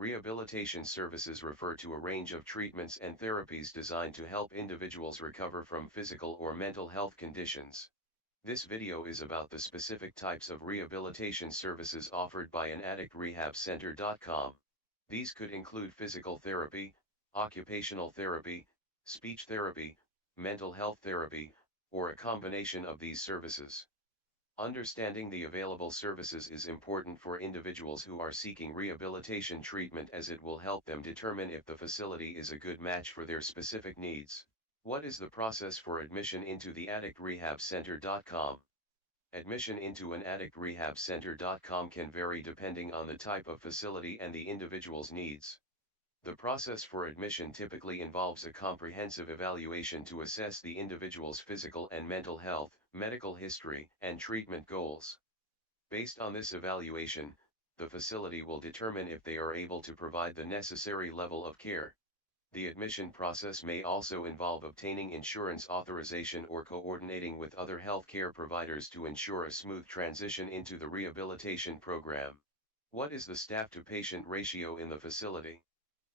Rehabilitation services refer to a range of treatments and therapies designed to help individuals recover from physical or mental health conditions. This video is about the specific types of rehabilitation services offered by an addictrehabcenter.com. These could include physical therapy, occupational therapy, speech therapy, mental health therapy, or a combination of these services. Understanding the available services is important for individuals who are seeking rehabilitation treatment, as it will help them determine if the facility is a good match for their specific needs. What is the process for admission into the addictrehabcenter.com? Admission into an addictrehabcenter.com can vary depending on the type of facility and the individual's needs. The process for admission typically involves a comprehensive evaluation to assess the individual's physical and mental health, medical history, and treatment goals. Based on this evaluation, the facility will determine if they are able to provide the necessary level of care. The admission process may also involve obtaining insurance authorization or coordinating with other healthcare providers to ensure a smooth transition into the rehabilitation program. What is the staff-to-patient ratio in the facility?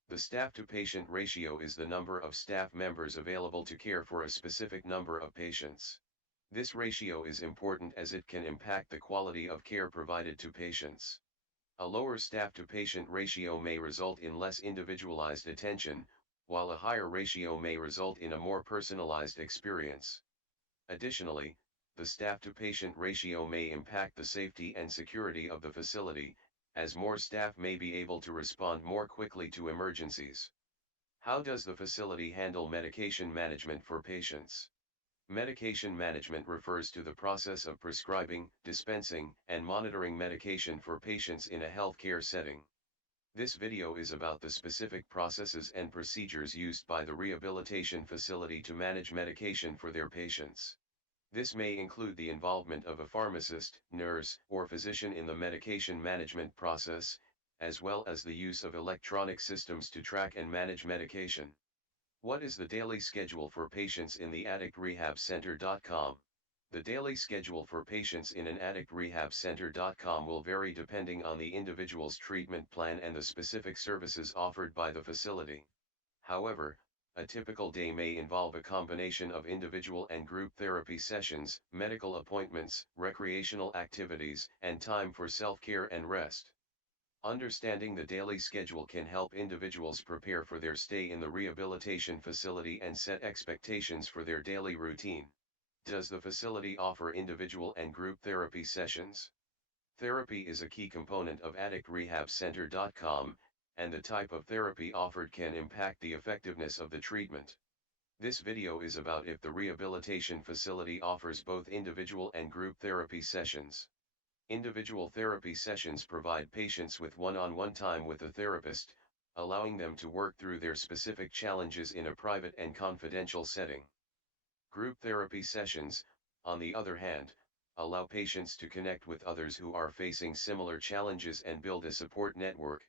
The staff-to-patient ratio is the number of staff members available to care for a specific number of patients. This ratio is important as it can impact the quality of care provided to patients. A lower staff-to-patient ratio may result in less individualized attention, while a higher ratio may result in a more personalized experience. Additionally, the staff-to-patient ratio may impact the safety and security of the facility, as more staff may be able to respond more quickly to emergencies. How does the facility handle medication management for patients? Medication management refers to the process of prescribing, dispensing, and monitoring medication for patients in a healthcare setting. This video is about the specific processes and procedures used by the rehabilitation facility to manage medication for their patients. This may include the involvement of a pharmacist, nurse, or physician in the medication management process, as well as the use of electronic systems to track and manage medication. What is the daily schedule for patients in the addictrehabcenter.com? The daily schedule for patients in an addictrehabcenter.com will vary depending on the individual's treatment plan and the specific services offered by the facility. However, a typical day may involve a combination of individual and group therapy sessions, medical appointments, recreational activities, and time for self-care and rest. Understanding the daily schedule can help individuals prepare for their stay in the rehabilitation facility and set expectations for their daily routine. Does the facility offer individual and group therapy sessions? Therapy is a key component of addictrehabcenter.com, and the type of therapy offered can impact the effectiveness of the treatment. This video is about if the rehabilitation facility offers both individual and group therapy sessions. Individual therapy sessions provide patients with one-on-one time with a therapist, allowing them to work through their specific challenges in a private and confidential setting. Group therapy sessions, on the other hand, allow patients to connect with others who are facing similar challenges and build a support network.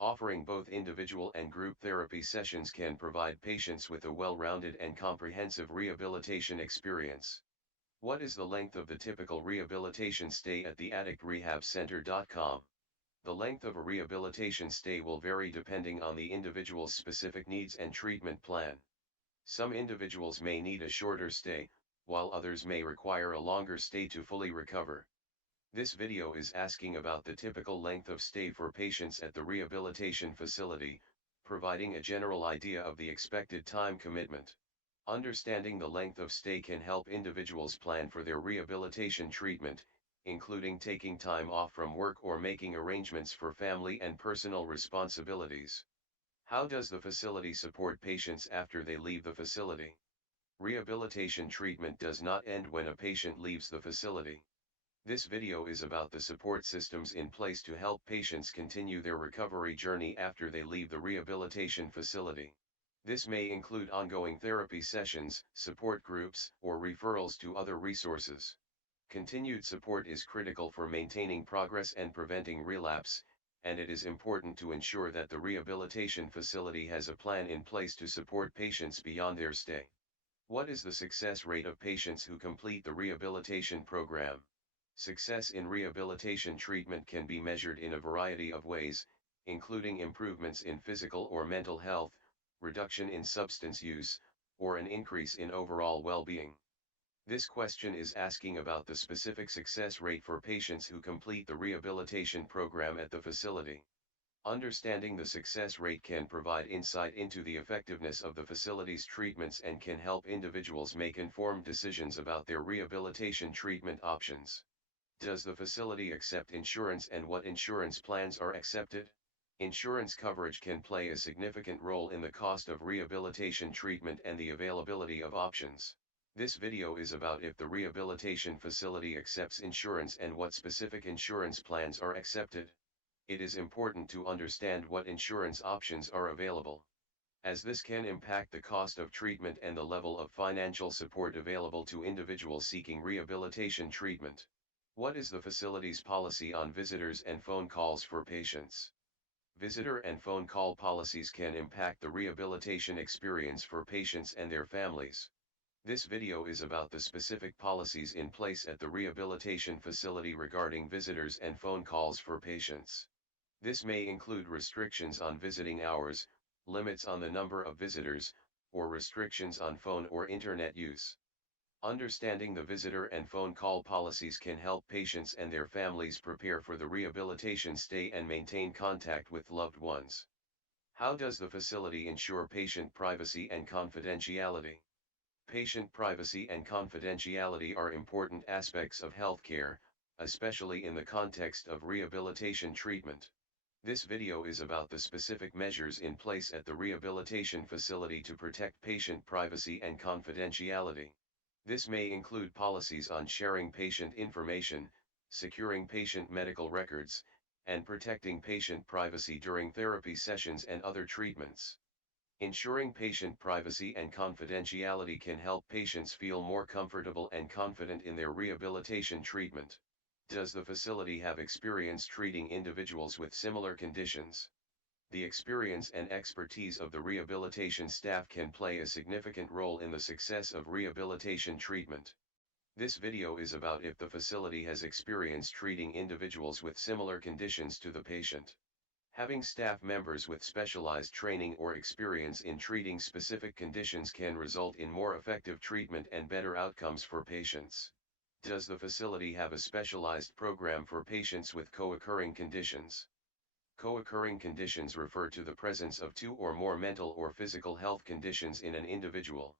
Offering both individual and group therapy sessions can provide patients with a well-rounded and comprehensive rehabilitation experience. What is the length of the typical rehabilitation stay at the addictrehabcenter.com? The length of a rehabilitation stay will vary depending on the individual's specific needs and treatment plan. Some individuals may need a shorter stay, while others may require a longer stay to fully recover. This video is asking about the typical length of stay for patients at the rehabilitation facility, providing a general idea of the expected time commitment. Understanding the length of stay can help individuals plan for their rehabilitation treatment, including taking time off from work or making arrangements for family and personal responsibilities. How does the facility support patients after they leave the facility? Rehabilitation treatment does not end when a patient leaves the facility. This video is about the support systems in place to help patients continue their recovery journey after they leave the rehabilitation facility. This may include ongoing therapy sessions, support groups, or referrals to other resources. Continued support is critical for maintaining progress and preventing relapse, and it is important to ensure that the rehabilitation facility has a plan in place to support patients beyond their stay. What is the success rate of patients who complete the rehabilitation program? Success in rehabilitation treatment can be measured in a variety of ways, including improvements in physical or mental health, reduction in substance use, or an increase in overall well-being. This question is asking about the specific success rate for patients who complete the rehabilitation program at the facility. Understanding the success rate can provide insight into the effectiveness of the facility's treatments and can help individuals make informed decisions about their rehabilitation treatment options. Does the facility accept insurance and what insurance plans are accepted? Insurance coverage can play a significant role in the cost of rehabilitation treatment and the availability of options. This video is about if the rehabilitation facility accepts insurance and what specific insurance plans are accepted. It is important to understand what insurance options are available, as this can impact the cost of treatment and the level of financial support available to individuals seeking rehabilitation treatment. What is the facility's policy on visitors and phone calls for patients? Visitor and phone call policies can impact the rehabilitation experience for patients and their families. This video is about the specific policies in place at the rehabilitation facility regarding visitors and phone calls for patients. This may include restrictions on visiting hours, limits on the number of visitors, or restrictions on phone or internet use. Understanding the visitor and phone call policies can help patients and their families prepare for the rehabilitation stay and maintain contact with loved ones. How does the facility ensure patient privacy and confidentiality? Patient privacy and confidentiality are important aspects of healthcare, especially in the context of rehabilitation treatment. This video is about the specific measures in place at the rehabilitation facility to protect patient privacy and confidentiality. This may include policies on sharing patient information, securing patient medical records, and protecting patient privacy during therapy sessions and other treatments. Ensuring patient privacy and confidentiality can help patients feel more comfortable and confident in their rehabilitation treatment. Does the facility have experience treating individuals with similar conditions? The experience and expertise of the rehabilitation staff can play a significant role in the success of rehabilitation treatment. This video is about if the facility has experience treating individuals with similar conditions to the patient. Having staff members with specialized training or experience in treating specific conditions can result in more effective treatment and better outcomes for patients. Does the facility have a specialized program for patients with co-occurring conditions? Co-occurring conditions refer to the presence of two or more mental or physical health conditions in an individual.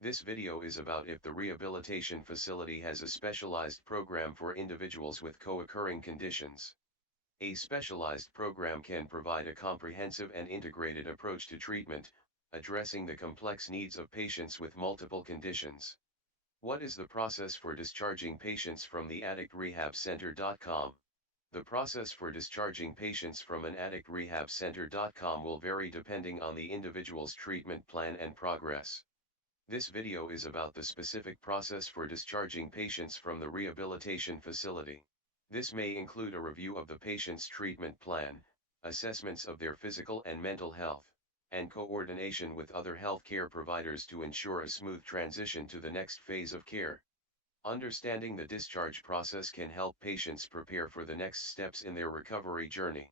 This video is about if the rehabilitation facility has a specialized program for individuals with co-occurring conditions. A specialized program can provide a comprehensive and integrated approach to treatment, addressing the complex needs of patients with multiple conditions. What is the process for discharging patients from the Addict Rehab Center.com? The process for discharging patients from an Addict Rehab Center.com will vary depending on the individual's treatment plan and progress. This video is about the specific process for discharging patients from the rehabilitation facility. This may include a review of the patient's treatment plan, assessments of their physical and mental health, and coordination with other healthcare providers to ensure a smooth transition to the next phase of care. Understanding the discharge process can help patients prepare for the next steps in their recovery journey.